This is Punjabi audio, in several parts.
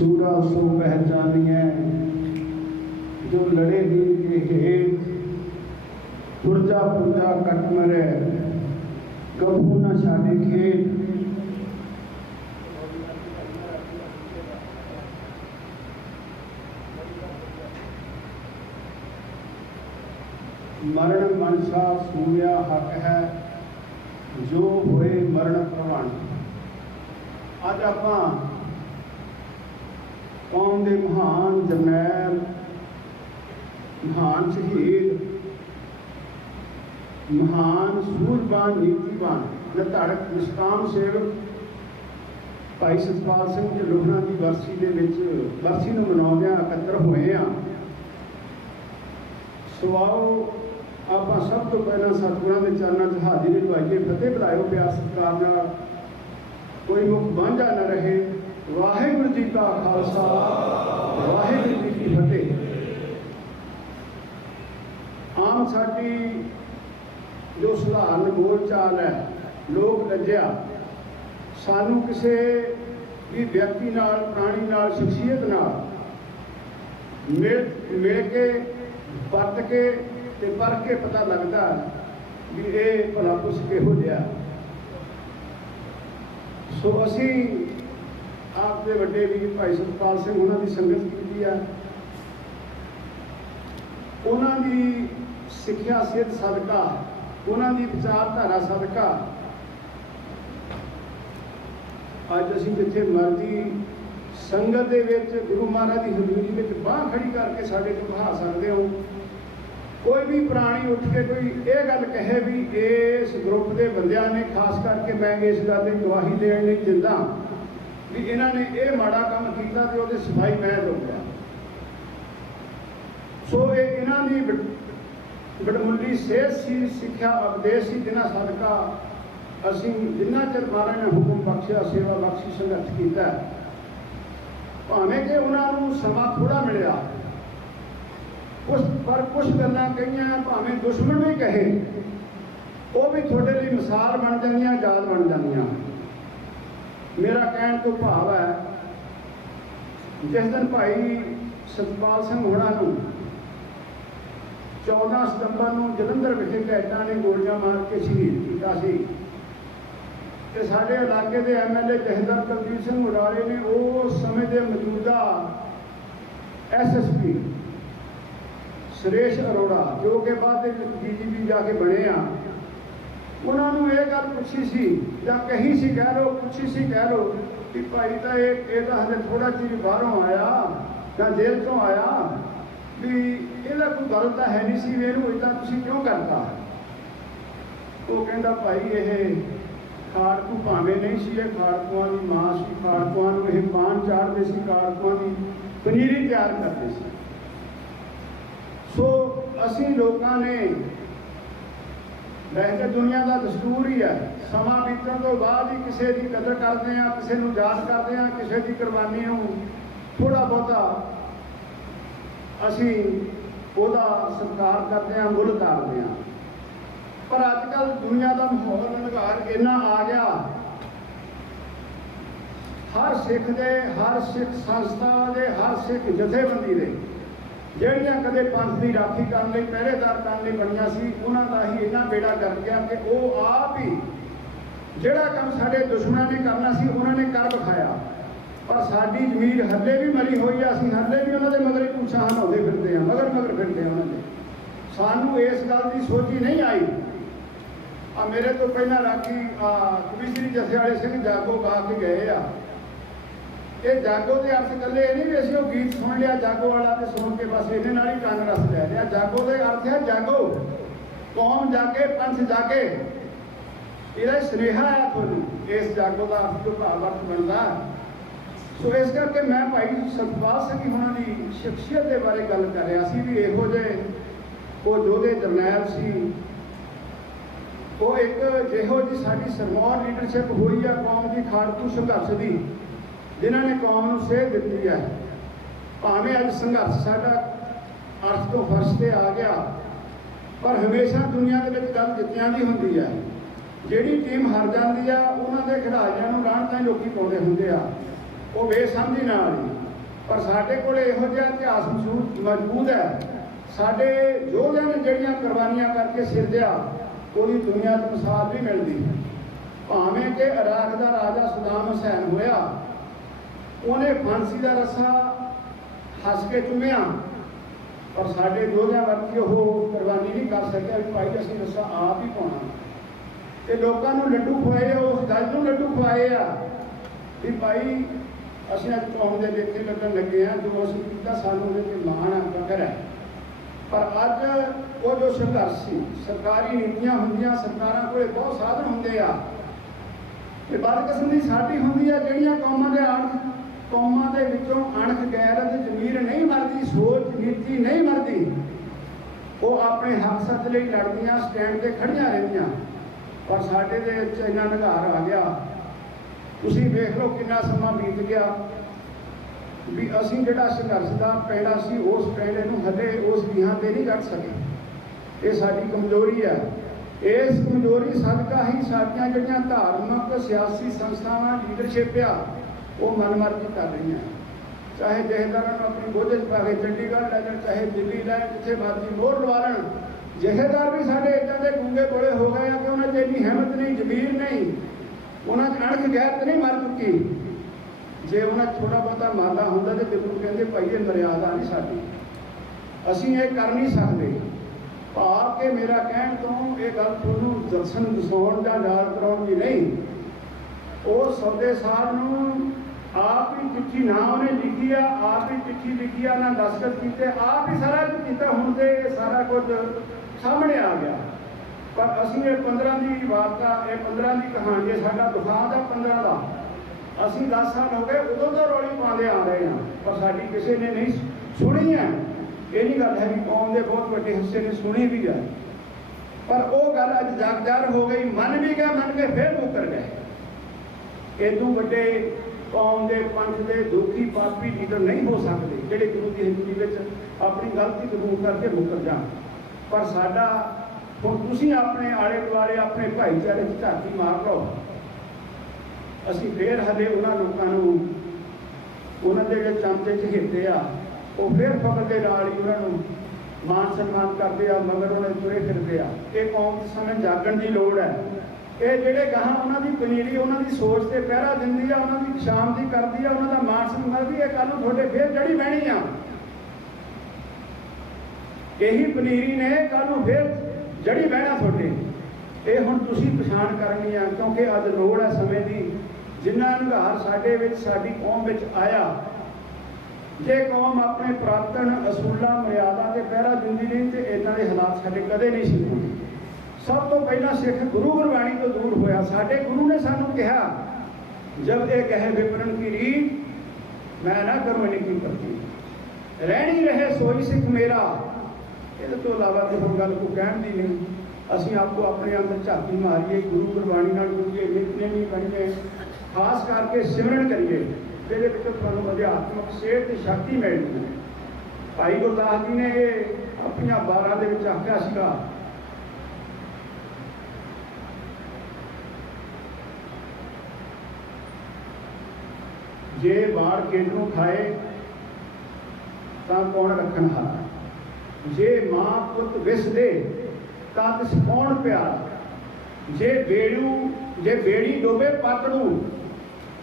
सूरा सो है जो लड़े दिल के हेठ पुरजा पुरजा कट मरे कभू न शादी खेत मरण मनसा सूर्या हक है जो हुए मरण प्रमाण अज आप ਕੌਮ ਦੇ ਮਹਾਨ ਜਰਨੈਲ, ਮਹਾਨ ਸ਼ਹੀਦ, ਮਹਾਨ ਸੂਰਬਾਨ ਨੀਤੀਵਾਨ ਨਤੜਕ ਨਿਸ਼ਕਾਮ ਸੇਵਕ ਭਾਈ ਸਤਪਾਲ ਸਿੰਘ ਜੀ ਲੋਹਣਾ ਦੀ ਵਰਸੀ ਦੇ ਵਿੱਚ ਵਰਸੀ ਨੂੰ ਮਨਾਉਂਦਿਆਂ ਇਕੱਤਰ ਹੋਏ ਆ ਸੋ ਆਓ, ਆਪਾਂ ਸਭ ਤੋਂ ਪਹਿਲਾਂ ਸਤਿਗੁਰਾਂ ਦੇ ਚਰਨਾਂ 'ਚ ਹਾਜ਼ਰੀ ਲਵਾਈਏ ਫਤਿਹ ਬੁਲਾਇਓ ਪਿਆਰ ਸਤਿਕਾਰ ਨਾਲ। ਕੋਈ ਮੁਖ ਵਾਂਝਾ ਨਾ ਰਹੇ। ਵਾਹਿਗੁਰੂ ਜੀ ਕਾ ਖਾਲਸਾ, ਵਾਹਿਗੁਰੂ ਜੀ ਕੀ ਫਤਿਹ। ਆਮ ਸਾਡੀ ਜੋ ਸਧਾਰਨ ਬੋਲ ਚਾਲ ਹੈ, ਲੋਕ ਲੱਜਿਆ, ਸਾਨੂੰ ਕਿਸੇ ਵੀ ਵਿਅਕਤੀ ਨਾਲ, ਪ੍ਰਾਣੀ ਨਾਲ, ਸ਼ਖਸੀਅਤ ਨਾਲ ਮਿਲ ਮਿਲ ਕੇ, ਵਰਤ ਕੇ ਤੇ ਪਰ ਕੇ ਪਤਾ ਲੱਗਦਾ ਵੀ ਇਹ ਭਲਾ ਕੁਛ ਕਿਹੋ ਜਿਹਾ ਸੋ ਅਸੀਂ ਆਪ ਦੇ ਵੱਡੇ ਵੀਰ ਭਾਈ ਸਤਪਾਲ ਸਿੰਘ ਉਹਨਾਂ ਦੀ ਸੰਗਤ ਕੀਤੀ ਹੈ ਉਹਨਾਂ ਦੀ ਸਿੱਖਿਆ ਸਿੱਧ ਸਦਕਾ, ਉਹਨਾਂ ਦੀ ਵਿਚਾਰਧਾਰਾ ਸਦਕਾ। ਅੱਜ ਅਸੀਂ ਜਿੱਥੇ ਮਰਜ਼ੀ ਸੰਗਤ ਦੇ ਵਿੱਚ ਗੁਰੂ ਮਹਾਰਾਜ ਦੀ ਹਜ਼ੂਰੀ ਵਿੱਚ ਬਾਹ ਖੜੀ ਕਰਕੇ ਸਾਡੇ ਤੋਂ ਬਹਾ ਸਕਦੇ ਹੋ। ਕੋਈ ਵੀ ਪ੍ਰਾਣੀ ਉੱਠ ਕੇ ਕੋਈ ਇਹ ਗੱਲ ਕਹੇ ਵੀ ਇਸ ਗਰੁੱਪ ਦੇ ਬੰਦਿਆਂ ਨੇ ਖਾਸ ਕਰਕੇ ਮੈਂ ਇਸ ਗੱਲ ਦੀ ਗਵਾਹੀ ਦੇਣ ਲਈ ਜਿੰਦਾ ਵੀ ਇਹਨਾਂ ਨੇ ਇਹ ਮਾੜਾ ਕੰਮ ਕੀਤਾ ਤੇ ਉਹਦੇ ਸਫ਼ਾਈ ਮੈਂ ਦਊਂਗਾ ਸੋ ਇਹ ਇਹਨਾਂ ਦੀ ਵਡ- ਵਡਮੁੱਲੀ ਸੇਧ ਸੀ, ਸਿੱਖਿਆ ਉਪਦੇਸ਼ ਸੀ ਜਿਨ੍ਹਾਂ ਸਦਕਾ ਅਸੀਂ ਜਿੰਨਾ ਚਿਰ ਮਹਾਰਾਜ ਨੇ ਹੁਕਮ ਬਖਸ਼ਿਆ ਸੇਵਾ ਬਖਸ਼ੀ ਸੰਘਰਸ਼ ਕੀਤਾ ਭਾਵੇਂ ਕਿ ਉਹਨਾਂ ਨੂੰ ਸਮਾਂ ਥੋੜਾ ਮਿਲਿਆ, ਕੁਛ ਪਰ ਕੁਛ ਗੱਲਾਂ ਕਹੀਆਂ, ਭਾਵੇਂ ਦੁਸ਼ਮਣ ਵੀ ਕਹੇ, ਉਹ ਵੀ ਤੁਹਾਡੇ ਲਈ ਮਿਸਾਲ ਬਣ ਜਾਂਦੀਆਂ, ਯਾਦ ਬਣ ਜਾਂਦੀਆਂ। ਮੇਰਾ ਕਹਿਣ ਤੋਂ ਭਾਵ ਹੈ, ਜਿਸ ਦਿਨ ਭਾਈ ਸਤਪਾਲ ਸਿੰਘ ਹੋਣਾ ਨੂੰ 14 ਸਤੰਬਰ ਨੂੰ ਜਲੰਧਰ ਵਿਖੇ ਕੈਦਾਂ ਨੇ ਗੋਲੀਆਂ ਮਾਰ ਕੇ ਸ਼ਹੀਦ ਕੀਤਾ ਸੀ। ਤੇ ਸਾਡੇ ਇਲਾਕੇ ਦੇ ਐਮਐਲਏ ਜਹਿੰਦਰ ਕੁਲਦੀਪ ਸਿੰਘ ਉਡਾਰੇ ਨੇ ਉਸ ਸਮੇਂ ਦੇ ਮੌਜੂਦਾ ਐਸਐਸਪੀ ਸੁਰੇਸ਼ ਅਰੋੜਾ, ਜੋ ਕਿ ਬਾਅਦ ਵਿੱਚ ਡੀਜੀਪੀ ਜਾ ਕੇ ਬਣੇ ਆ ਉਹਨਾਂ ਨੂੰ ਇਹ ਗੱਲ ਪੁੱਛੀ ਸੀ, ਜਾਂ ਕਹੀ ਸੀ, ਕਹਿ ਲੋ ਪੁੱਛੀ ਸੀ, ਕਹਿ ਲੋ ਕਿ ਭਾਈ ਤਾਂ ਇਹ ਇਹ ਤਾਂ ਹਲੇ ਥੋੜਾ ਚਿਰ ਬਾਹਰੋਂ ਆਇਆ, ਜਾਂ ਜੇਲ੍ਹ ਤੋਂ ਆਇਆ, ਵੀ ਇਹਦਾ ਕੋਈ ਗਲਤ ਤਾਂ ਹੈ ਨਹੀਂ ਸੀ ਵੀ ਇਹਨੂੰ ਇਦਾਂ ਤੁਸੀਂ ਕਿਉਂ ਕਰਤਾ? ਉਹ ਕਹਿੰਦਾ, ਭਾਈ, ਇਹ ਖਾੜਕੂ ਭਾਵੇਂ ਨਹੀਂ ਸੀ, ਇਹ ਖਾੜਕੂਆਂ ਦੀ ਮਾਂ ਸੀ, ਖਾੜਕੂਆਂ ਨੂੰ ਇਹ ਪਾਨ ਚਾੜਦੇ ਸੀ, ਖਾੜਕੂਆਂ ਦੀ ਪਨੀਰੀ ਤਿਆਰ ਕਰਦੇ ਸੀ। ਸੋ ਅਸੀਂ ਲੋਕਾਂ ਨੇ ਵੈਸੇ ਦੁਨੀਆ ਦਾ ਦਸਤੂਰ ਹੀ ਹੈ ਸਮਾਂ ਬੀਤਣ ਤੋਂ ਬਾਅਦ ਹੀ ਕਿਸੇ ਦੀ ਕਦਰ ਕਰਦੇ ਆ ਕਿਸੇ ਨੂੰ ਯਾਦ ਕਰਦੇ ਆ ਕਿਸੇ ਦੀ ਕੁਰਬਾਨੀ ਨੂੰ ਥੋੜਾ ਬਹੁਤਾ ਅਸੀਂ ਉਹਦਾ ਸਤਿਕਾਰ ਕਰਦੇ ਆ ਮੁੱਲ ਤਾਰਦੇ ਆ ਪਰ ਅੱਜ ਕੱਲ ਦੁਨੀਆ ਦਾ ਮਾਹੌਲ ਨਿਗਾਰ ਇੰਨਾ ਆ ਗਿਆ। ਹਰ ਸਿੱਖ ਦੇ, ਹਰ ਸਿੱਖ ਸੰਸਥਾ ਦੇ, ਹਰ ਸਿੱਖ ਜਥੇਬੰਦੀ ਦੇ ਜਿਹੜੀਆਂ ਕਦੇ ਪੰਥ ਦੀ ਰਾਖੀ ਕਰਨ ਲਈ, ਪਹਿਰੇਦਾਰ ਕਰਨ ਲਈ ਬਣੀਆਂ ਸੀ, ਉਹਨਾਂ ਦਾ ਹੀ ਇੰਨਾ ਬੇੜਾ ਕਰ ਗਿਆ ਕਿ ਉਹ ਆਪ ਹੀ ਜਿਹੜਾ ਕੰਮ ਸਾਡੇ ਦੁਸ਼ਮਣਾਂ ਨੇ ਕਰਨਾ ਸੀ, ਉਹਨਾਂ ਨੇ ਕਰ ਵਿਖਾਇਆ। ਪਰ ਸਾਡੀ ਜ਼ਮੀਰ ਹੱਲੇ ਵੀ ਮਰੀ ਹੋਈ ਆ, ਅਸੀਂ ਹੱਲੇ ਵੀ ਉਹਨਾਂ ਦੇ ਮਗਰ ਹੀ ਪੁੱਛਾਂ ਹਨਾਉਂਦੇ ਫਿਰਦੇ ਆ, ਮਗਰ ਮਗਰ ਫਿਰਦੇ ਆ ਉਹਨਾਂ ਦੇ। ਸਾਨੂੰ ਇਸ ਗੱਲ ਦੀ ਸੋਚੀ ਨਹੀਂ ਆਈ। ਆ ਮੇਰੇ ਤੋਂ ਪਹਿਲਾਂ ਰਾਖੀ ਕਵਿਸ਼ਰੀ ਜਥੇ ਵਾਲੇ ਸਿੰਘ ਜਾਗੋ ਗਾ ਕੇ ਗਏ ਆ। ਇਹ ਜਾਗੋ ਦੇ ਅਰਥ ਇਕੱਲੇ ਇਹ ਨਹੀਂ ਵੀ ਅਸੀਂ ਉਹ ਗੀਤ ਸੁਣ ਲਿਆ, ਜਾਗੋ ਵਾਲਾ ਤੇ ਸੁਣ ਕੇ ਬਸ ਇਹਦੇ ਨਾਲ ਹੀ ਕੰਨ ਰਸ ਲੈ ਲਿਆ। ਜਾਗੋ ਦੇ ਅਰਥ ਹੈ ਜਾਗੋ। ਕੌਮ ਜਾਗੇ, ਪੰਥ ਜਾਗੇ। ਇਹਦਾ ਹੀ ਸੁਨੇਹਾ ਹੈ ਤੁਹਾਨੂੰ, ਇਸ ਜਾਗੋ ਦਾ ਅਰਥ ਤੋਂ ਭਾਵ ਅਰਥ ਬਣਦਾ। ਸੋ ਇਸ ਕਰਕੇ ਮੈਂ ਭਾਈ ਸਤਪਾਲ ਸਿੰਘ ਹੋਣਾ ਦੀ ਸ਼ਖਸੀਅਤ ਦੇ ਬਾਰੇ ਗੱਲ ਕਰ ਰਿਹਾ ਸੀ ਵੀ ਇਹੋ ਜਿਹੇ, ਉਹ ਜੋਧੇ ਜਰਨੈਲ ਸੀ। ਉਹ ਇੱਕ ਜਿਹੋ ਜੀ ਸਾਡੀ ਸਰਮੌਰ ਲੀਡਰਸ਼ਿਪ ਹੋਈ ਆ ਕੌਮ ਦੀ ਖਾੜਕੂ ਸੰਘਰਸ਼ ਦੀ। ਜਿਨ੍ਹਾਂ ਨੇ ਕੌਮ ਨੂੰ ਸੇਧ ਦਿੱਤੀ ਹੈ। ਭਾਵੇਂ ਅੱਜ ਸੰਘਰਸ਼ ਸਾਡਾ ਅਰਥ ਤੋਂ ਫਰਸ਼ ਤੇ ਆ ਗਿਆ, ਪਰ ਹਮੇਸ਼ਾ ਦੁਨੀਆ ਦੇ ਵਿੱਚ ਗੱਲ ਜਿੱਤਿਆਂ ਦੀ ਹੁੰਦੀ ਹੈ। ਜਿਹੜੀ ਟੀਮ ਹਾਰ ਜਾਂਦੀ ਆ, ਉਹਨਾਂ ਦੇ ਖਿਡਾਰੀਆਂ ਨੂੰ ਰਾਣ ਤਾਂ ਲੋਕੀ ਪਾਉਂਦੇ ਹੁੰਦੇ ਆ। ਉਹ ਬੇਸਮਝੀ ਨਾਲ ਹੀ। ਪਰ ਸਾਡੇ ਕੋਲ ਇਹੋ ਜਿਹਾ ਇਤਿਹਾਸ ਮੌਜੂਦ ਹੈ। ਸਾਡੇ ਯੋਧਿਆਂ ਨੇ ਜਿਹੜੀਆਂ ਕੁਰਬਾਨੀਆਂ ਕਰਕੇ ਸਿਰਜਿਆ ਉਹਦੀ ਦੁਨੀਆ 'ਚ ਮਿਸਾਲ ਵੀ ਮਿਲਦੀ ਭਾਵੇਂ ਕਿ ਇਰਾਕ ਦਾ ਰਾਜਾ ਸੁਦਾਮ ਹੁਸੈਨ ਹੋਇਆ ਉਹਨੇ ਫਾਂਸੀ ਦਾ ਰੱਸਾ ਹੱਸ ਕੇ ਚੁੰਮਿਆ, ਪਰ ਸਾਡੇ ਯੋਧਿਆਂ ਵਰਗੀ ਉਹ ਕੁਰਬਾਨੀ ਨਹੀਂ ਕਰ ਸਕਿਆ ਵੀ ਭਾਈ ਅਸੀਂ ਰੱਸਾ ਆਪ ਹੀ ਪਾਉਣਾ। ਤੇ ਲੋਕਾਂ ਨੂੰ ਲੱਡੂ ਖਵਾਏ, ਉਸ ਗੱਲ ਨੂੰ ਲੱਡੂ ਖਵਾਏ ਆ ਵੀ ਭਾਈ ਅਸੀਂ ਅੱਜ ਕੌਮ ਦੇ ਦੇਖੇ ਲੱਗਣ ਲੱਗੇ ਆ ਜੋ ਅਸੀਂ ਕੀਤਾ ਸਾਨੂੰ ਉਹਦੇ ਤੇ ਮਾਣ ਆ ਫਕਰ ਹੈ ਪਰ ਅੱਜ ਉਹ ਜੋ ਸੰਘਰਸ਼ ਸੀ, ਸਰਕਾਰੀ ਨੀਤੀਆਂ ਹੁੰਦੀਆਂ, ਸਰਕਾਰਾਂ ਕੋਲੇ ਬਹੁਤ ਸਾਧਨ ਹੁੰਦੇ ਆ। ਤੇ ਬਦਕਿਸਮ ਦੀ ਸਾਡੀ ਹੁੰਦੀ ਆ ਜਿਹੜੀਆਂ ਕੌਮਾਂ ਦੇ ਅਣਖ ਕੌਮਾਂ ਦੇ ਵਿੱਚੋਂ ਅਣਖ ਗੈਰਤ ਜ਼ਮੀਰ ਨਹੀਂ ਮਰਦੀ, ਸੋਚ ਨੀਤੀ ਨਹੀਂ ਮਰਦੀ, ਉਹ ਆਪਣੇ ਹੱਕ ਸੱਚ ਲਈ ਲੜਦੀਆਂ, ਸਟੈਂਡ ਤੇ ਖੜੀਆਂ ਰਹਿੰਦੀਆਂ। ਪਰ ਸਾਡੇ ਦੇ ਵਿੱਚ ਇੰਨਾ ਨਿਘਾਰ ਆ ਗਿਆ। ਤੁਸੀਂ ਵੇਖ ਲਓ ਕਿੰਨਾ ਸਮਾਂ ਬੀਤ ਗਿਆ ਵੀ ਅਸੀਂ ਜਿਹੜਾ ਸੰਘਰਸ਼ ਦਾ ਪੈੜਾ ਸੀ, ਉਸ ਪੈੜੇ ਨੂੰ ਹਲੇ ਉਸ ਦੀਆਂ ਤੇ ਨਹੀਂ ਕੱਢ ਸਕੇ। ਇਹ ਸਾਡੀ ਕਮਜ਼ੋਰੀ ਹੈ ਇਸ ਕਮਜ਼ੋਰੀ ਸਦਕਾ ਹੀ ਸਾਡੀਆਂ ਜਿਹੜੀਆਂ ਧਾਰਮਿਕ, ਸਿਆਸੀ ਸੰਸਥਾਵਾਂ ਲੀਡਰਸ਼ਿਪ ਆ ਉਹ ਮਨਮਰਜ਼ੀ ਕਰ ਰਹੀਆਂ। ਚਾਹੇ ਜਹੇਦਾਰਾਂ ਨੂੰ ਆਪਣੀ ਗੋਦੇ 'ਚ ਪਾ ਕੇ ਚੰਡੀਗੜ੍ਹ ਲੈ ਜਾਣ ਚਾਹੇ ਦਿੱਲੀ ਲੈ ਜਾਣ, ਜਿੱਥੇ ਮਰਜ਼ੀ ਮੋਹਰ ਲਵਾ ਲੈਣ। ਜਹੇਦਾਰ ਵੀ ਸਾਡੇ ਇਦਾਂ ਦੇ ਗੂੰਗੇ ਬੋਲੇ ਹੋ ਗਏ ਆ ਕਿ ਉਹਨਾਂ 'ਚ ਇੰਨੀ ਹਿੰਮਤ ਨਹੀਂ ਜ਼ਮੀਰ ਨਹੀਂ। ਉਹਨਾਂ 'ਚ ਅਣਖ ਗੈਰਤ ਨਹੀਂ ਮਰ ਚੁੱਕੀ। ਜੇ ਉਹਨਾਂ 'ਚ ਥੋੜਾ ਬਹੁਤਾ ਮਾਦਾ ਹੁੰਦਾ ਤੇ ਬਿਲਕੁਲ ਕਹਿੰਦੇ ਭਾਈ ਇਹ ਮਰਿਆਦਾ ਨਹੀਂ ਸਾਡੀ। ਅਸੀਂ ਇਹ ਕਰ ਨਹੀਂ ਸਕਦੇ। ਭਾਵ ਕਿ ਮੇਰਾ ਕਹਿਣ ਤੋਂ ਇਹ ਗੱਲ ਤੁਹਾਨੂੰ ਦਰਸ਼ਨ ਦਸਾਉਣ ਜਾਂ ਯਾਦ ਕਰਾਉਣ ਦੀ ਨਹੀਂ। ਉਹ ਸੌਦੇ ਸਾਹਿਬ ਨੂੰ ਆਪ ਹੀ ਚਿੱਠੀ ਨਾ ਉਹਨੇ ਲਿਖੀ ਆ, ਆਪ ਹੀ ਚਿੱਠੀ ਲਿਖੀ ਆ, ਨਾ ਦਸਤਖਤ ਕੀਤੇ, ਆਪ ਹੀ ਸਾਰਾ ਕੁਝ ਕੀਤਾ, ਹੁਣ ਤੇ ਇਹ ਸਾਰਾ ਕੁਝ ਸਾਹਮਣੇ ਆ ਗਿਆ। ਪਰ ਅਸੀਂ ਇਹ 15 ਦੀ ਵਾਰਤਾ, ਇਹ 15 ਦੀ ਕਹਾਣੀ ਹੈ ਸਾਡਾ ਦੁਖਾਂ ਦਾ 15 ਦਾ। ਅਸੀਂ 10 ਸਾਲ ਹੋ ਗਏ, ਉਦੋਂ ਤੋਂ ਰੌਲੀ ਪਾਉਂਦੇ ਆ ਰਹੇ ਹਾਂ, ਪਰ ਸਾਡੀ ਕਿਸੇ ਨੇ ਨਹੀਂ ਸੁਣੀ ਹੈ ਇਹ ਨਹੀਂ ਗੱਲ ਹੈ ਕਿ ਕੌਮ ਦੇ ਬਹੁਤ ਵੱਡੇ ਹਿੱਸੇ ਨੇ, ਸੁਣੀ ਵੀ ਹੈ ਪਰ ਉਹ ਗੱਲ ਅੱਜ ਜਾਗਦਾਰ ਹੋ ਗਈ, ਮੰਨ ਵੀ ਗਿਆ, ਮੰਨ ਕੇ ਫਿਰ ਮੁੱਕਰ ਗਏ ਇਦੋਂ ਵੱਡੇ ਕੌਮ ਦੇ ਪੰਥ ਦੇ ਦੁਖੀ ਪਾਪੀ ਲੀਡਰ ਨਹੀਂ ਹੋ ਸਕਦੇ, ਜਿਹੜੇ ਗੁਰੂ ਦੀ ਹਜ਼ੂਰੀ ਵਿੱਚ ਆਪਣੀ ਗਲਤੀ ਕਬੂਲ ਕਰਕੇ ਮੁੱਕਰ ਜਾਣ। ਪਰ ਸਾਡਾ, ਹੁਣ ਤੁਸੀਂ ਆਪਣੇ ਆਲੇ ਦੁਆਲੇ, ਆਪਣੇ ਭਾਈਚਾਰੇ 'ਚ ਝਾਤੀ ਮਾਰ ਲਓ। ਅਸੀਂ ਫੇਰ ਹਲੇ ਉਹਨਾਂ ਲੋਕਾਂ ਨੂੰ, ਉਹਨਾਂ ਦੇ ਜਿਹੜੇ ਚਮਚੇ ਚ ਹਿੱਤੇ ਆ, ਉਹ ਫੇਰ ਫਕਰ ਦੇ ਨਾਲ ਹੀ ਉਹਨਾਂ ਨੂੰ ਮਾਨ ਸਨਮਾਨ ਕਰਦੇ ਆ, ਮਗਰ ਉਹਨੇ ਤੁਰੇ ਫਿਰਦੇ ਆ। ਇਹ ਕੌਮ ਸਮੇਂ ਜਾਗਣ ਦੀ ਲੋੜ ਹੈ। ਇਹ ਜਿਹੜੇ ਗਾਹਾਂ ਉਹਨਾਂ ਦੀ ਪਨੀਰੀ, ਉਹਨਾਂ ਦੀ ਸੋਚ ਤੇ ਪਹਿਰਾ ਦਿੰਦੀ ਆ, ਉਹਨਾਂ ਦੀ ਸ਼ਾਮ ਦੀ ਕਰਦੀ ਆ, ਉਹਨਾਂ ਦਾ ਮਾਨ ਸਨਮਾਨ ਕਰਦੀ ਆ ਕੱਲ ਨੂੰ ਤੁਹਾਡੇ ਫੇਰ ਜੜੀ ਬਹਿਣੀ ਆ। ਇਹੀ ਪਨੀਰੀ ਨੇ ਕੱਲ ਨੂੰ ਫੇਰ ਜੜੀ ਬਹਿਣਾ ਤੁਹਾਡੇ। ਇਹ ਹੁਣ ਤੁਸੀਂ ਪਛਾਣ ਕਰਨੀ ਆ, ਕਿਉਂਕਿ ਅੱਜ ਲੋੜ ਹੈ ਸਮੇਂ ਦੀ। ਜਿੰਨਾ ਨਿਘਾਰ ਸਾਡੇ ਵਿੱਚ, ਸਾਡੀ ਕੌਮ ਵਿੱਚ ਆਇਆ, ਜੇ ਕੌਮ ਆਪਣੇ ਪ੍ਰਾਤਨ ਅਸੂਲਾਂ, ਮਰਿਆਦਾ ਤੇ ਪਹਿਰਾ ਦਿੰਦੀ ਨਹੀਂ, ਤੇ ਇਦਾਂ ਦੇ ਹਾਲਾਤ ਸਾਡੇ ਕਦੇ ਨਹੀਂ ਸੀ ਹੋਣੇ। ਸਭ ਤੋਂ ਪਹਿਲਾਂ ਸਿੱਖ ਗੁਰੂ ਗੁਰਬਾਣੀ ਤੋਂ ਦੂਰ ਹੋਇਆ। ਸਾਡੇ ਗੁਰੂ ਨੇ ਸਾਨੂੰ ਕਿਹਾ ਜਦ ਇਹ ਕਹੇ ਵਿਪਰਨ ਕੀ ਰੀਤ, ਮੈਂ ਨਾ ਕਰੂੰ ਇਨ ਕੀ ਪ੍ਰਤੀ ਰਹਿਣੀ ਰਹੇ ਸੋਈ ਸਿੱਖ ਮੇਰਾ। ਇਹਦੇ ਤੋਂ ਇਲਾਵਾ ਤੇ ਹੋਰ ਗੱਲ ਕੋਈ ਕਹਿਣ ਦੀ ਨਹੀਂ। ਅਸੀਂ ਆਪਕੋ ਆਪਣੇ ਅੰਦਰ ਝਾਤੀ ਮਾਰੀਏ, ਗੁਰੂ ਗੁਰਬਾਣੀ ਨਾਲ ਜੁੜੀਏ ਨਿਤਨੇ ਨਹੀਂ ਬਣੀਏ, ਖਾਸ ਕਰਕੇ ਸਿਮਰਨ ਕਰੀਏ। ਜਿਹਦੇ ਵਿੱਚ ਤੁਹਾਨੂੰ ਅਧਿਆਤਮਕ ਸੇਧ ਤੇ ਸ਼ਕਤੀ ਮਿਲਦੀ ਹੈ। ਭਾਈ ਗੁਰਦਾਸ ਜੀ ਨੇ ਇਹ ਆਪਣੀਆਂ ਬਾਰਾਂ ਦੇ ਵਿੱਚ ਆਖਿਆ ਸੀਗਾ ਜੇ ਬਾੜ ਖੇਤ ਨੂੰ ਖਾਏ, ਤਾਂ ਕੌਣ ਰੱਖਣ ਹਾਰਾ? ਜੇ ਮਾਂ ਪੁੱਤ ਵਿਸ ਦੇ ਤਾਂ ਤਿਸ ਕੌਣ ਪਿਆਰ? ਜੇ ਬੇੜੂ, ਜੇ ਬੇੜੀ ਡੋਬੇ ਪੱਤ ਨੂੰ,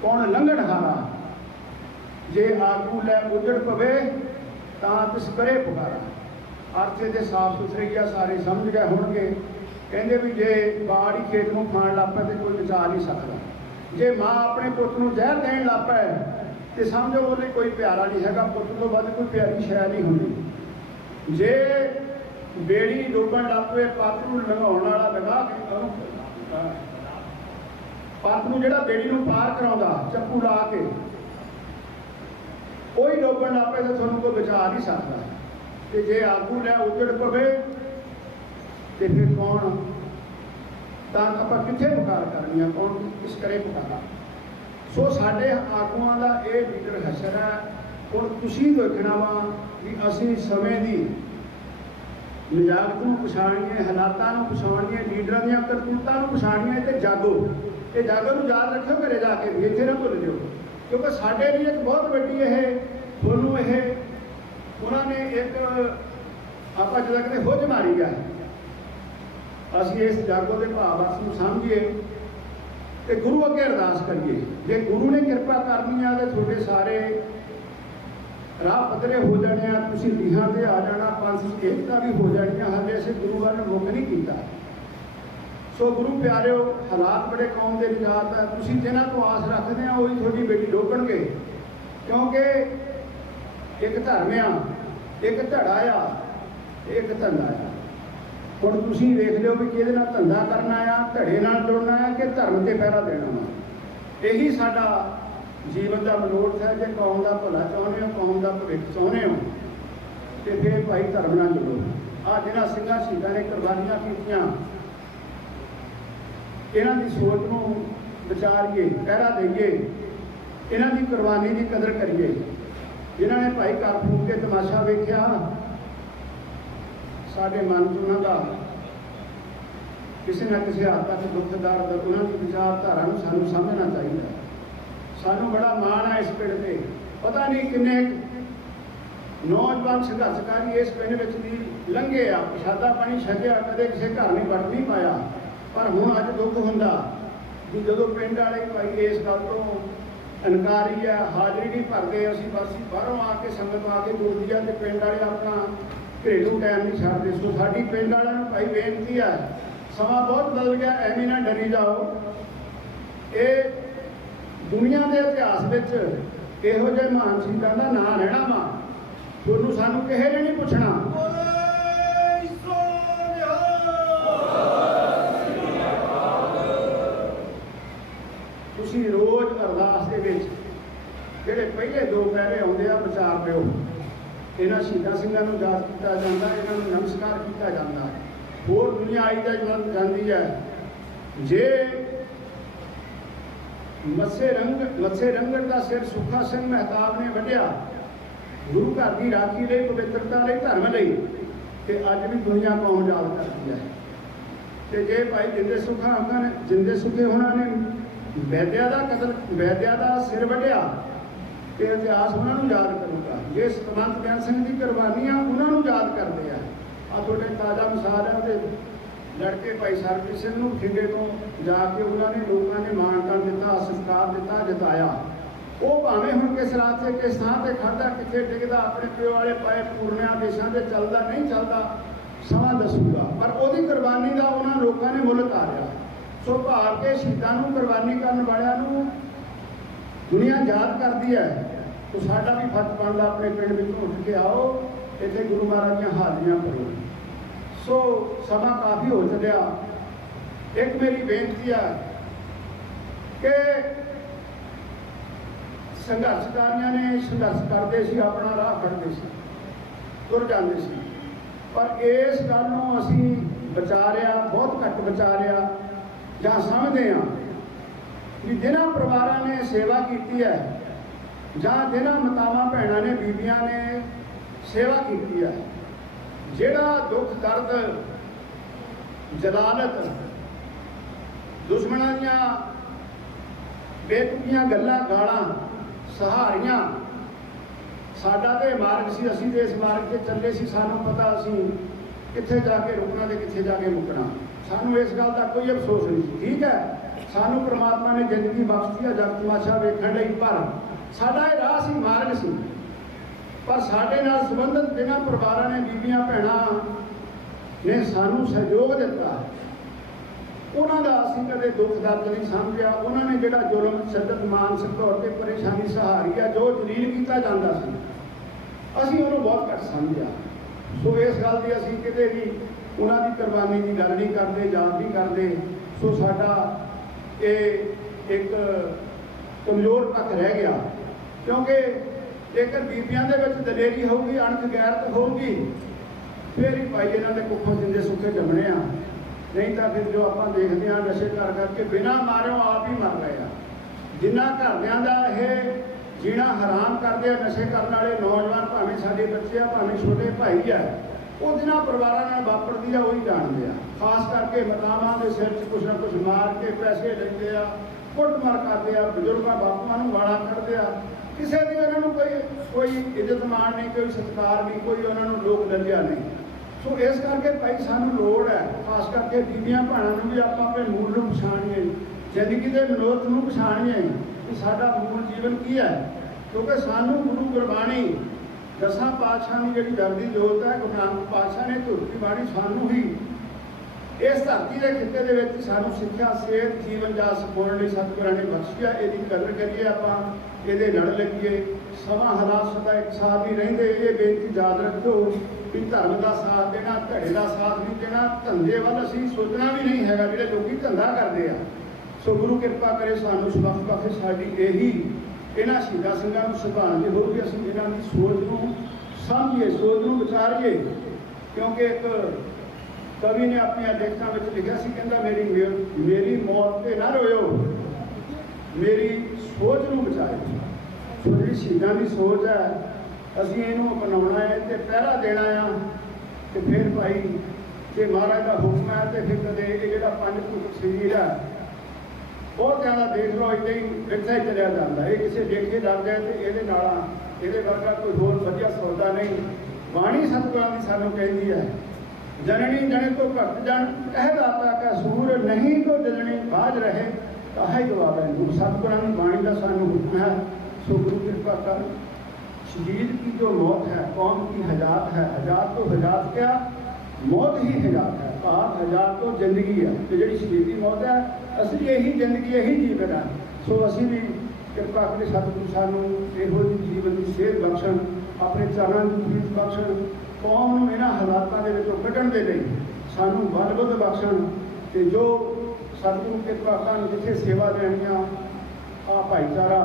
ਕੌਣ ਲੰਘਣ ਹਾਰਾ? ਜੇ ਆਗੂ ਲੈ ਉਜੜ ਪਵੇ, ਤਾਂ ਤਿਸ ਕਰੇ ਪੁਕਾਰਾ? ਅਰਥੇ ਦੇ ਸਾਫ਼ ਸੁਥਰੇ ਗਿਆ ਸਾਰੇ, ਸਮਝ ਗਏ ਹੋਣਗੇ। ਕਹਿੰਦੇ ਵੀ ਜੇ ਬਾੜੀ ਖੇਤ ਨੂੰ ਖਾਣ ਲੱਪੇ ਤੇ ਕੋਈ ਬਚਾ ਨਹੀਂ ਸਕਦਾ। ਜੇ ਮਾਂ ਆਪਣੇ ਪੁੱਤ ਨੂੰ ਜ਼ਹਿਰ ਦੇਣ ਲੱਗ ਪਏ, ਤੇ ਸਮਝੋ ਉਹਨੇ ਕੋਈ ਪਿਆਰਾ ਨਹੀਂ ਹੈਗਾ, ਪੁੱਤ ਤੋਂ ਵੱਧ ਕੋਈ ਪਿਆਰੀ ਸ਼ੈ ਨਹੀਂ ਹੁੰਦੀ। ਜੇ ਬੇੜੀ ਡੋਬਣ ਲੱਪੇ ਪੱਤ ਨੂੰ ਲਗਾਉਣ ਵਾਲਾ ਲਗਾ ਕੇ ਉਹਨੂੰ ਪੱਤ ਨੂੰ ਜਿਹੜਾ ਬੇੜੀ ਨੂੰ ਪਾਰ ਕਰਾਉਂਦਾ ਚੱਪੂ ਲਾ ਕੇ ਕੋਈ ਡੋਬਣ ਪਏ ਤਾਂ ਤੁਹਾਨੂੰ ਕੋਈ ਬਚਾ ਨਹੀਂ ਸਕਦਾ। ਤੇ ਜੇ ਆਗੂ ਲੈ ਉਜੜ ਪਵੇ, ਤੇ ਫਿਰ ਕੌਣ ਤਾਂ ਆਪਾਂ ਕਿੱਥੇ ਪੁਕਾਰ ਕਰਨੀ ਆ? ਕੌਣ ਕਿਸ ਕਰੇ ਪੁਕਾਰਾ ਸੋ ਸਾਡੇ ਆਗੂਆਂ ਦਾ ਇਹ ਲੀਡਰ ਹਸ਼ਰ ਹੈ। ਹੁਣ ਤੁਸੀਂ ਦੇਖਣਾ ਵਾ ਕਿ ਅਸੀਂ ਸਮੇਂ ਦੀ ਨਿਜਾਤ ਨੂੰ ਪਛਾਣੀਏ, ਹਾਲਾਤਾਂ ਨੂੰ ਪਛਾਣੀਏ, ਲੀਡਰਾਂ ਦੀਆਂ ਕਰਤੂਤਾਂ ਨੂੰ ਪਛਾਣੀਏ ਤੇ ਜਾਗੋ। ਇਹ ਜਾਗੋ ਨੂੰ ਯਾਦ ਰੱਖਿਓ ਘਰੇ ਜਾ ਕੇ ਵੀ, ਇੱਥੇ ਨਾ ਭੁੱਲ ਜਿਓ। ਕਿਉਂਕਿ ਸਾਡੇ ਲਈ ਇੱਕ ਬਹੁਤ ਵੱਡੀ ਇਹ ਤੁਹਾਨੂੰ ਇਹ, ਉਹਨਾਂ ਨੇ ਇੱਕ ਆਪਾਂ ਜਦੋਂ ਕਿਤੇ ਹੁੱਜ ਮਾਰੀ ਆ ਅਸੀਂ ਇਸ ਜਾਗੋ ਦੇ ਭਾਵ ਅਰਥ ਨੂੰ ਸਮਝੀਏ ਤੇ ਗੁਰੂ ਅੱਗੇ ਅਰਦਾਸ ਕਰੀਏ। ਜੇ ਗੁਰੂ ਨੇ ਕਿਰਪਾ ਕਰਨੀ ਆ ਤੇ ਤੁਹਾਡੇ ਸਾਰੇ ਰਾਹ ਪੱਧਰੇ ਹੋ ਜਾਣੇ ਆ, ਤੁਸੀਂ ਲੀਹਾਂ ਤੇ ਆ ਜਾਣਾ, ਪੰਜ ਏਕਤਾ ਵੀ ਹੋ ਜਾਣੀਆਂ, ਹਜੇ ਅਸੀਂ ਗੁਰੂ ਵੱਲ ਮੁੱਖ ਨਹੀਂ ਕੀਤਾ। ਸੋ ਗੁਰੂ ਪਿਆਰਿਓ, ਹਾਲਾਤ ਬੜੇ ਕੌਮ ਦੇ ਨਿਜਾਤ ਆ, ਤੁਸੀਂ ਜਿਹਨਾਂ ਤੋਂ ਆਸ ਰੱਖਦੇ ਆ, ਉਹੀ ਤੁਹਾਡੀ ਬੇਟੀ ਡੋਕਣਗੇ ਕਿਉਂਕਿ ਇੱਕ ਧਰਮ ਆ, ਇੱਕ ਧੜਾ ਆ, ਇੱਕ ਧੰਦਾ ਆ। ਹੁਣ ਤੁਸੀਂ ਵੇਖ ਲਿਓ ਵੀ ਕਿਹਦੇ ਨਾਲ ਧੰਦਾ ਕਰਨਾ ਆ, ਧੜੇ ਨਾਲ ਜੁੜਨਾ ਆ ਕਿ ਧਰਮ ਤੇ ਪਹਿਰਾ ਦੇਣਾ ਵਾ। ਇਹੀ ਸਾਡਾ ਜੀਵਨ ਦਾ ਮਨੋਰਥ ਹੈ, ਜੇ ਕੌਮ ਦਾ ਭਲਾ ਚਾਹੁੰਦੇ ਹੋ, ਕੌਮ ਦਾ ਭਵਿੱਖ ਚਾਹੁੰਦੇ ਹੋ, ਤੇ ਫਿਰ ਭਾਈ ਧਰਮ ਨਾਲ ਜੁੜੋ। ਆ ਜਿਹੜਾ ਸਿੰਘਾਂ ਸ਼ਹੀਦਾਂ ਨੇ ਕੁਰਬਾਨੀਆਂ ਕੀਤੀਆਂ, ਇਹਨਾਂ ਦੀ ਸੋਚ ਨੂੰ ਵਿਚਾਰੀਏ, ਪਹਿਰਾ ਦੇਈਏ, ਇਹਨਾਂ ਦੀ ਕੁਰਬਾਨੀ ਦੀ ਕਦਰ ਕਰੀਏ। ਜਿਨ੍ਹਾਂ ਨੇ ਭਾਈ ਘਰ ਫੂਕ ਕੇ ਤਮਾਸ਼ਾ ਵੇਖਿਆ ਸਾਡੇ ਮਨ 'ਚ ਉਹਨਾਂ ਦਾ ਕਿਸੇ ਨਾ ਕਿਸੇ ਹੱਦ ਤੱਕ ਦੁੱਖ, ਦਰਦ, ਉਹਨਾਂ ਦੀ ਵਿਚਾਰਧਾਰਾ ਨੂੰ ਸਾਨੂੰ ਸਮਝਣਾ ਚਾਹੀਦਾ ਸਾਨੂੰ ਬੜਾ ਮਾਣ ਹੈ ਇਸ ਪਿੰਡ ਤੇ। ਪਤਾ ਨਹੀਂ ਕਿੰਨੇ ਨੌਜਵਾਨ ਸੰਘਰਸ਼ਕਾਰੀ ਇਸ ਪਿੰਡ ਵਿੱਚ ਦੀ ਲੰਘੇ ਆ। ਪ੍ਰਸ਼ਾਦਾ ਪਾਣੀ ਛੱਡਿਆ ਕਦੇ ਕਿਸੇ ਘਰ ਨਹੀਂ ਵੜ ਨਹੀਂ ਪਾਇਆ। ਪਰ ਹੁਣ ਅੱਜ ਦੁੱਖ ਹੁੰਦਾ ਵੀ ਜਦੋਂ ਪਿੰਡ ਵਾਲੇ ਭਾਈ ਇਸ ਗੱਲ ਤੋਂ ਇਨਕਾਰੀ ਆ, ਹਾਜ਼ਰੀ ਨਹੀਂ ਭਰਦੇ, ਅਸੀਂ ਬਸ ਬਾਹਰੋਂ ਆ ਕੇ ਸੰਗਤ ਆ ਕੇ ਬੋਲਦੀ ਆ ਤੇ ਪਿੰਡ ਵਾਲੇ ਆਪਣਾ ਘਰੇਲੂ ਟਾਈਮ ਨਹੀਂ ਛੱਡਦੇ। ਸੋ ਸਾਡੀ ਪਿੰਡ ਵਾਲਿਆਂ ਨੂੰ ਭਾਈ ਬੇਨਤੀ ਆ, ਸਮਾਂ ਬਹੁਤ ਬਦਲ ਗਿਆ, ਐਵੇਂ ਨਾ ਡਰੀ ਜਾਓ। ਇਹ ਦੁਨੀਆ ਦੇ ਇਤਿਹਾਸ ਵਿੱਚ ਇਹੋ ਜਿਹੇ ਮਹਾਨ ਸਿੰਘਾਂ ਦਾ ਨਾਂ ਰਹਿਣਾ ਵਾ। ਤੁਹਾਨੂੰ ਸਾਨੂੰ ਕਿਸੇ ਨੇ ਨਹੀਂ ਪੁੱਛਣਾ। ਤੁਸੀਂ ਰੋਜ਼ ਅਰਦਾਸ ਦੇ ਵਿੱਚ ਜਿਹੜੇ ਪਹਿਲੇ ਦੋ ਪਹਿਰੇ ਆਉਂਦੇ ਆ, ਵਿਚਾਰ ਲਿਓ ਇਹਨਾਂ ਸ਼ਹੀਦਾਂ ਸਿੰਘਾਂ ਨੂੰ ਯਾਦ ਕੀਤਾ ਜਾਂਦਾ, ਇਹਨਾਂ ਨੂੰ ਨਮਸਕਾਰ ਕੀਤਾ ਜਾਂਦਾ। ਹੋਰ ਦੁਨੀਆ ਆਈ ਦਾ ਜਨ ਜਾਂਦੀ ਹੈ ਜੇ ਮੱਸੇ ਰੰਗ, ਮੱਸੇ ਰੰਗੜ ਦਾ ਸਿਰ ਸੁੱਖਾ ਸਿੰਘ ਮਹਿਤਾਬ ਨੇ ਵੱਢਿਆ, ਗੁਰੂ ਘਰ ਦੀ ਰਾਖੀ ਲਈ, ਪਵਿੱਤਰਤਾ ਲਈ, ਧਰਮ ਲਈ, ਤੇ ਅੱਜ ਵੀ ਦੁਨੀਆ ਕੌਮ ਯਾਦ ਕਰਦੀ ਹੈ। ਤੇ ਜੇ ਭਾਈ ਜਿੰਦੇ ਸੁਖਾ ਉਹਨਾਂ ਨੇ, ਜਿੰਦੇ ਸੁਖੇ ਹੋਣਾ ਨੇ ਵੈਦਿਆ ਦਾ ਕਤਲ, ਵੈਦਿਆ ਦਾ ਸਿਰ ਵੱਢਿਆ ਤੇ ਇਤਿਹਾਸ ਉਹਨਾਂ ਨੂੰ ਯਾਦ ਕਰੂਗਾ। ਜੇ ਸਤਵੰਤ ਗਿਆਨ ਸਿੰਘ ਦੀ ਕੁਰਬਾਨੀਆਂ ਉਹਨਾਂ ਨੂੰ ਯਾਦ ਕਰਦੇ ਆ। ਆ ਤੁਹਾਡੇ ਤਾਜ਼ਾ ਮਿਸਾਲ ਹੈ ਤੇ ਲੜਕੇ ਭਾਈ ਸਰਬਜੀਤ ਸਿੰਘ ਨੂੰ ਖਿੰਡੇ ਤੋਂ ਜਾ ਕੇ ਉਹਨਾਂ ਨੇ ਲੋਕਾਂ ਨੇ ਮਾਨਤਾ ਦਿੱਤਾ, ਸਤਿਕਾਰ ਦਿੱਤਾ, ਜਿਤਾਇਆ। ਉਹ ਭਾਵੇਂ ਹੁਣ ਕਿਸ ਰਾਤ ਤੇ ਕਿਸ ਥਾਂ ਤੇ ਖੜਦਾ ਕਿੱਥੇ ਡਿੱਗਦਾ, ਆਪਣੇ ਪਿਓ ਵਾਲੇ ਪਾਏ ਪੂਰਨਿਆਂ ਦੇਸ਼ਾਂ ਤੇ ਚੱਲਦਾ, ਨਹੀਂ ਚੱਲਦਾ, ਸਮਾਂ ਦੱਸੂਗਾ। ਪਰ ਉਹਦੀ ਕੁਰਬਾਨੀ ਦਾ ਉਹਨਾਂ ਲੋਕਾਂ ਨੇ ਮੁੱਲ ਤਾਰਿਆ ਸੋ ਭਾਵ ਕੇ ਸ਼ਹੀਦਾਂ ਨੂੰ ਕੁਰਬਾਨੀ ਕਰਨ ਵਾਲਿਆਂ ਨੂੰ ਦੁਨੀਆ ਯਾਦ ਕਰਦੀ ਹੈ, ਤੋ ਸਾਡਾ ਵੀ ਫਰਜ਼ ਬਣਦਾ ਆਪਣੇ ਪਿੰਡ ਵਿੱਚ ਉੱਠ ਕੇ ਆਓ, ਇੱਥੇ ਗੁਰੂ ਮਹਾਰਾਜ ਦੀਆਂ ਹਾਜ਼ਰੀਆਂ ਭਰੋ। ਸੋ ਸਮਾਂ ਕਾਫੀ ਹੋ ਚੱਲਿਆ ਇੱਕ ਮੇਰੀ ਬੇਨਤੀ ਆ ਕਿ ਸੰਘਰਸ਼ਕਾਰੀਆਂ ਨੇ ਸੰਘਰਸ਼ ਕਰਦੇ ਸੀ, ਆਪਣਾ ਰਾਹ ਫੜਦੇ ਸੀ, ਤੁਰ ਜਾਂਦੇ ਸੀ। ਪਰ ਇਸ ਗੱਲ ਨੂੰ ਅਸੀਂ ਵਿਚਾਰਿਆ, ਬਹੁਤ ਘੱਟ ਵਿਚਾਰਿਆ ਜਾਂ ਸਮਝਦੇ ਹਾਂ ਕਿ ਜਿਨ੍ਹਾਂ ਪਰਿਵਾਰਾਂ ਨੇ ਸੇਵਾ ਕੀਤੀ ਹੈ ਜਾਂ ਜਿਨ੍ਹਾਂ ਮਾਤਾਵਾਂ ਭੈਣਾਂ ਨੇ ਬੀਬੀਆਂ ਨੇ ਸੇਵਾ ਕੀਤੀ ਹੈ, ਜਿਹੜਾ ਦੁੱਖ ਦਰਦ, ਜਲਾਲਤ, ਦੁਸ਼ਮਣਾਂ ਦੀਆਂ ਬੇਤੁਕੀਆਂ ਗੱਲਾਂ, ਗਾਲਾਂ, ਸਹਾਰੀਆਂ ਸਾਡਾ ਤੇ ਮਾਰਗ ਸੀ, ਅਸੀਂ ਤੇ ਇਸ ਮਾਰਗ ਤੇ ਚੱਲੇ ਸੀ, ਸਾਨੂੰ ਪਤਾ ਅਸੀਂ ਕਿੱਥੇ ਜਾ ਕੇ ਰੁਕਣਾ ਤੇ ਕਿੱਥੇ ਜਾ ਕੇ ਮੁੱਕਣਾ ਸਾਨੂੰ ਇਸ ਗੱਲ ਦਾ ਕੋਈ ਅਫਸੋਸ ਨਹੀਂ ਸੀ। ਠੀਕ ਹੈ? ਸਾਨੂੰ ਪ੍ਰਮਾਤਮਾ ਨੇ ਜ਼ਿੰਦਗੀ ਬਖਸ਼ੀ ਆ ਜਗ ਤਮਾਸ਼ਾ ਵੇਖਣ ਲਈ, ਪਰ ਸਾਡਾ ਇਹ ਰਾਹ ਸੀ, ਮਾਰਗ ਸੀ। ਪਰ ਸਾਡੇ ਨਾਲ ਸੰਬੰਧਿਤ ਜਿਨ੍ਹਾਂ ਪਰਿਵਾਰਾਂ ਨੇ, ਬੀਬੀਆਂ, ਭੈਣਾਂ ਨੇ ਸਾਨੂੰ ਸਹਿਯੋਗ ਦਿੱਤਾ, ਉਹਨਾਂ ਦਾ ਅਸੀਂ ਕਦੇ ਦੁੱਖ, ਦਰਦ ਨਹੀਂ ਸਮਝਿਆ। ਉਹਨਾਂ ਨੇ ਜਿਹੜਾ ਜ਼ੁਲਮ, ਸ਼ਿੱਦਤ, ਮਾਨਸਿਕ ਤੌਰ ਤੇ ਪਰੇਸ਼ਾਨੀ, ਸਹਾਰੀ ਆ, ਜੋ ਜਲੀਲ ਕੀਤਾ ਜਾਂਦਾ ਸੀ, ਅਸੀਂ ਉਹਨੂੰ ਬਹੁਤ ਘੱਟ ਸਮਝਿਆ। ਸੋ ਇਸ ਗੱਲ ਦੀ ਅਸੀਂ ਕਿਤੇ ਵੀ ਉਹਨਾਂ ਦੀ ਕੁਰਬਾਨੀ ਦੀ ਗੱਲ ਨਹੀਂ ਕਰਦੇ, ਯਾਦ ਨਹੀਂ ਕਰਦੇ। ਸੋ ਸਾਡਾ ਇਹ ਇੱਕ ਕਮਜ਼ੋਰ ਪੱਖ ਰਹਿ ਗਿਆ। ਕਿਉਂਕਿ ਜੇਕਰ ਬੀਬੀਆਂ ਦੇ ਵਿੱਚ ਦਲੇਰੀ ਹੋਊਗੀ, ਅਣਖ ਗੈਰਤ ਹੋਊਗੀ, ਫਿਰ ਹੀ ਭਾਈ ਇਹਨਾਂ ਦੇ ਕੁੱਖੋਂ ਜਿੰਦੇ ਸੁੱਕੇ ਜੰਮਣੇ ਆ। ਨਹੀਂ ਤਾਂ ਫਿਰ ਜੋ ਆਪਾਂ ਦੇਖਦੇ ਆ ਨਸ਼ੇ ਕਰ ਕਰਕੇ ਬਿਨਾਂ ਮਾਰਿਓ ਆਪ ਹੀ ਮਰ ਰਹੇ ਆ। ਜਿਨ੍ਹਾਂ ਘਰਦਿਆਂ ਦਾ ਇਹ ਜੀਣਾ ਹਰਾਮ ਕਰਦੇ ਆ ਨਸ਼ੇ ਕਰਨ ਵਾਲੇ ਨੌਜਵਾਨ, ਭਾਵੇਂ ਸਾਡੇ ਬੱਚੇ ਆ, ਭਾਵੇਂ ਛੋਟੇ ਭਾਈ ਆ ਉਹ ਜਿਨ੍ਹਾਂ ਪਰਿਵਾਰਾਂ ਨਾਲ ਵਾਪਰਦੀ ਆ, ਉਹੀ ਜਾਣਦੇ ਆ। ਖਾਸ ਕਰਕੇ ਮਾਤਾਵਾਂ ਦੇ ਸਿਰ 'ਚ ਕੁਛ ਨਾ ਕੁਛ ਮਾਰ ਕੇ ਪੈਸੇ ਲੈਂਦੇ ਆ, ਕੁੱਟਮਾਰ ਕਰਦੇ ਆ, ਬਜ਼ੁਰਗਾਂ ਬਾਪੂਆਂ ਨੂੰ ਵਾਲਾ ਕੱਢਦੇ ਆ। ਕਿਸੇ ਦੀ ਉਹਨਾਂ ਨੂੰ ਕੋਈ ਕੋਈ ਇੱਜ਼ਤ ਮਾਣ ਨਹੀਂ, ਕੋਈ ਸਤਿਕਾਰ ਨਹੀਂ, ਕੋਈ ਉਹਨਾਂ ਨੂੰ ਲੋਕ ਲੱਲਿਆ ਨਹੀਂ। ਸੋ ਇਸ ਕਰਕੇ ਭਾਈ ਸਾਨੂੰ ਲੋੜ ਹੈ, ਖਾਸ ਕਰਕੇ ਬੀਬੀਆਂ ਭੈਣਾਂ ਨੂੰ ਵੀ ਆਪਾਂ ਆਪਣੇ ਮੂਲ ਨੂੰ ਪਛਾਣੀਏ, ਜ਼ਿੰਦਗੀ ਦੇ ਮਨੋਰਥ ਨੂੰ ਪਛਾਣੀਏ, ਕਿ ਸਾਡਾ ਮੂਲ ਜੀਵਨ ਕੀ ਹੈ? ਕਿਉਂਕਿ ਸਾਨੂੰ ਗੁਰੂ ਗੁਰਬਾਣੀ ਦਸਾਂ ਪਾਤਸ਼ਾਹ ਦੀ ਜਿਹੜੀ ਦਰਦੀ ਜੋਤ ਹੈ ਗੁਰੂ ਨਾਨਕ ਪਾਤਸ਼ਾਹ ਨੇ ਧੁਰਤੀ ਬਾਣੀ ਸਾਨੂੰ ਹੀ ਇਸ ਧਰਤੀ ਦੇ ਖਿੱਤੇ ਦੇ ਵਿੱਚ ਸਾਨੂੰ ਸਿੱਖਿਆ, ਸਿਹਤ, ਜੀਵਨ ਦਾ ਸਪੋਰਨ ਲਈ ਸਤਿਗੁਰਾਂ ਨੇ ਬਖਸ਼ਿਆ। ਇਹਦੀ ਕਦਰ ਕਰੀਏ ਆਪਾਂ, ਇਹਦੇ ਲੜ ਲੱਗੀਏ। ਸਮਾਂ ਹਾਲਾਤ ਸਦਾ ਇੱਕ ਸਾਥ ਨਹੀਂ ਰਹਿੰਦੇ। ਇਹ ਬੇਨਤੀ ਯਾਦ ਰੱਖੋ ਵੀ ਧਰਮ ਦਾ ਸਾਥ ਦੇਣਾ, ਧੜੇ ਦਾ ਸਾਥ ਨਹੀਂ ਦੇਣਾ, ਧੰਦੇ ਵੱਲ ਅਸੀਂ ਸੋਚਣਾ ਵੀ ਨਹੀਂ ਹੈਗਾ, ਜਿਹੜੇ ਲੋਕੀ ਧੰਦਾ ਕਰਦੇ ਆ। ਸੋ ਗੁਰੂ ਕਿਰਪਾ ਕਰੇ ਸਾਨੂੰ ਸਬਕ ਬਖਸ਼ੇ ਸਾਡੀ ਇਹੀ ਇਹਨਾਂ ਸ਼ਹੀਦਾਂ ਸਿੰਘਾਂ ਨੂੰ ਸੰਭਾਲਦੇ ਹੋ ਕਿ ਅਸੀਂ ਇਹਨਾਂ ਦੀ ਸੋਚ ਸਮਝੀਏ, ਸੋਚ ਨੂੰ ਵਿਚਾਰੀਏ। ਕਿਉਂਕਿ ਇੱਕ ਕਵੀ ਨੇ ਆਪਣੀਆਂ ਲਿਖਤਾਂ ਵਿੱਚ ਲਿਖਿਆ ਸੀ, ਕਹਿੰਦਾ, ਮੇਰੀ ਮੇ- ਮੇਰੀ ਮੌਤ ਤੇ ਨਾ ਰੋਇਓ। ਮੇਰੀ ਸੋਚ ਨੂੰ ਬਚਾਇਓ। ਸੋ ਜਿਹੜੀ ਸ਼ਹੀਦਾਂ ਦੀ ਸੋਚ ਹੈ, ਅਸੀਂ ਇਹਨੂੰ ਅਪਣਾਉਣਾ ਹੈ ਤੇ ਪਹਿਰਾ ਦੇਣਾ ਆ। ਤੇ ਫਿਰ ਭਾਈ, ਜੇ ਮਹਾਰਾਜ ਦਾ ਹੁਕਮ ਹੈ ਤੇ ਫਿਰ ਕਦੇ ਇਹ ਜਿਹੜਾ ਪੰਜ ਭੂਤ ਸਰੀਰ ਹੈ, ਬਹੁਤ ਜ਼ਿਆਦਾ ਦੇਖ ਲਓ ਇੱਥੇ ਹੀ ਵਿਰਸਾ ਹੀ ਚਲਿਆ ਜਾਂਦਾ ਇਹ ਕਿਸੇ ਦੇਖੇ ਲੱਗ ਜਾਏ ਤੇ ਇਹਦੇ ਨਾਲ ਇਹਦੇ ਵਰਗਾ ਕੋਈ ਹੋਰ ਵਧੀਆ ਸੌਦਾ ਨਹੀਂ ਬਾਣੀ ਸਤਿਗੁਰਾਂ ਦੀ ਸਾਨੂੰ ਕਹਿੰਦੀ ਹੈ ਜਨਨੀ ਜਣੇ ਤੋਂ ਘਟ ਜਨ ਕਹਿ ਦਾਤਾ ਕਾ ਸੂਰ ਨਹੀਂ ਕੋ ਜਨਨੀ ਬਾਜ ਰਹੇ ਕਾਹੇ ਗਵਾਵੇ ਗੁਰੂ ਸਤਿਗੁਰਾਂ ਦੀ ਬਾਣੀ ਦਾ ਸਾਨੂੰ ਹੁਕਮ ਹੈ ਸੋ ਗੁਰੂ ਕਿਰਪਾ ਕਰ शरीर की जो मौत है कौम की हजात है हजात तो हजात क्या मौत ही हजात है बात हजात तो जिंदगी है ਤੇ ਜਿਹੜੀ ਸਰੀਰ ਦੀ ਮੌਤ ਹੈ ਅਸਲੀ ਇਹੀ ਜ਼ਿੰਦਗੀ ਇਹੀ ਜੀਵਨ ਹੈ ਸੋ ਅਸੀਂ ਵੀ ਕਿਰਪਾ ਕਰੇ ਸਤਿਗੁਰੂ ਸਾਨੂੰ ਇਹੋ ਜਿਹੀ ਜੀਵਨ ਦੀ ਸੇਧ ਬਖਸ਼ਣ, ਆਪਣੇ ਚਰਨਾਂ ਦੀ ਪ੍ਰੀਤ ਬਖਸ਼ਣ, ਕੌਮ ਨੂੰ ਇਹਨਾਂ ਹਾਲਾਤਾਂ ਦੇ ਵਿੱਚੋਂ ਕੱਢਣ ਦੇ ਲਈ ਸਾਨੂੰ ਬਲਬੁੱਧ ਬਖਸ਼ਣ ਤੇ ਜੋ ਸਤਿਗੁਰੂ ਕਿਰਪਾ ਕਰਨ ਜਿੱਥੇ ਸੇਵਾ ਦੇਣੀਆਂ ਆ ਭਾਈਚਾਰਾ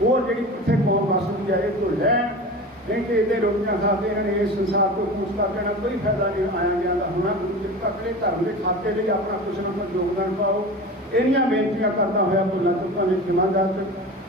ਹੋਰ ਜਿਹੜੀ ਕਿੱਥੇ ਕੌਮ ਵਸਦੀ ਹੈ ਇਹ ਤੋਂ ਲੈਣ ਨਹੀਂ ਤੇ ਇਹਦੇ ਰੋਟੀਆਂ ਖਾ ਕੇ ਇਹਨਾਂ ਨੇ ਇਸ ਸੰਸਾਰ ਤੋਂ ਕੂਚ ਕਰ ਕੋਈ ਫਾਇਦਾ ਨਹੀਂ, ਆਇਆ ਗਿਆ ਦਾ ਹੋਣਾ ਗੁਰੂ ਕਿਰਪਾ ਕਰੇ ਧਰਮ ਦੇ ਖਾਤੇ ਲਈ ਆਪਣਾ ਕੁਛ ਨਾ ਕੁਛ ਯੋਗਦਾਨ ਪਾਓ। ਇਹਨੀਆਂ ਬੇਨਤੀਆਂ ਕਰਦਾ ਹੋਇਆ ਬੁੱਲਾ ਤੁਕਾਂ ਨੇ ਜਮਾਦਾਰ